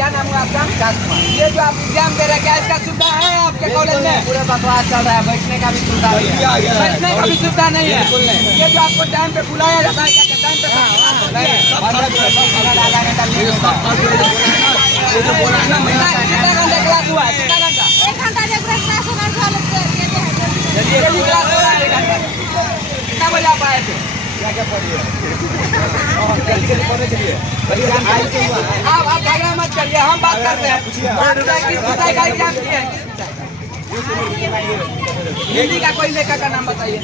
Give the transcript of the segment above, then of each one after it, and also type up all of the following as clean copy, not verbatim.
क्या नाम हुआ आपका? विकास कुमार। ये जो आप एग्जाम दे रहे हैं, क्या इसका सुविधा है आपके कॉलेज में? पूरे बकवास चल रहा है, बैठने का भी सुविधा नहीं है। बैठने का भी सुविधा नहीं है। बिल्कुल नहीं। ये जो आपको टाइम पे बुलाया जाता है, क्या टाइम पे नहीं, कितना घंटे क्लास हुआ है? कितना घंटा? 1 घंटा रेगुलर क्लास होना चाहिए। डेली क्लास हो रहा है 1 घंटा। कितना बजे आप आए थे? आप झगड़ा मत करिए, हम बात करते हैं। किस विषय का एग्जाम किए हैं? हिंदी का कोई लेखक का नाम बताइए।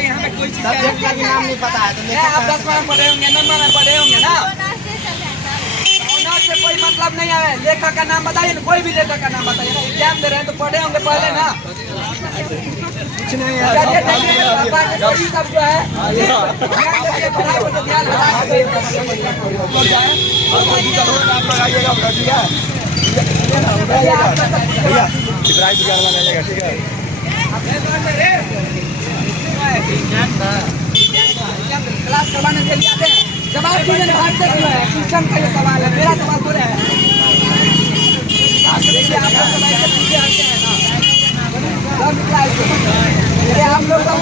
यहाँ पे कोई चीज सब्जेक्ट का भी नाम नहीं पता है तो आप 10वां में पढ़े होंगे, 9वां में पढ़े होंगे ना। ऑनर्स से कोई मतलब नहीं है। लेखक का नाम बताइए ना, कोई भी लेखक का नाम बताइए ना। एग्जाम दे रहे हैं तो पढ़े होंगे पहले ना। कुछ नहीं है। चलिए देखिए, पापा के कोई सब जो है ध्यान दीजिए, पढ़ाई पर तो ध्यान लगाइए। क्लास करवाने के लिए आते हैं, जवाब दीजिए ना, भागते क्यों हैं? शिक्षण का ये सवाल है, मेरा सवाल थोड़े है। देखिए आप लोग सब ऐसे पीछे हटते हैं ना, सब क्या है? ये हम लोग सब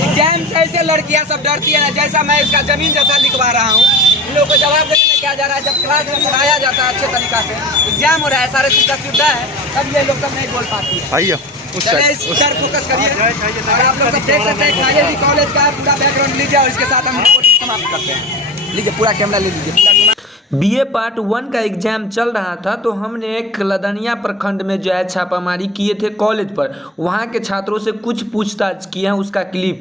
एग्जाम से ऐसे लड़कियां सब डरती है ना, जैसा मैं इसका जमीन जैसा लिखवा रहा हूँ। इन लोगों को जवाब देने में क्या जा रहा है? जब क्लास में पढ़ाया जाता है अच्छे तरीका से, एग्जाम हो रहा है, सारे चीज का सुविधा है, तब ये लोग सब नहीं बोल पाती है। चलिए इस पर फोकस करिए। और आप लोग सब देख सकते हैं KILD कॉलेज का पूरा बैकग्राउंड लीजिए और इसके साथ हम रिपोर्टिंग समाप्त करते हैं। लीजिए पूरा कैमरा ले लीजिए, पूरा घुमा। बीए पार्ट 1 का एग्जाम चल रहा था तो हमने लदनिया प्रखंड में जो है छापामारी किए थे कॉलेज पर। वहाँ के छात्रों से कुछ पूछताछ किए हैं, उसका क्लिप है।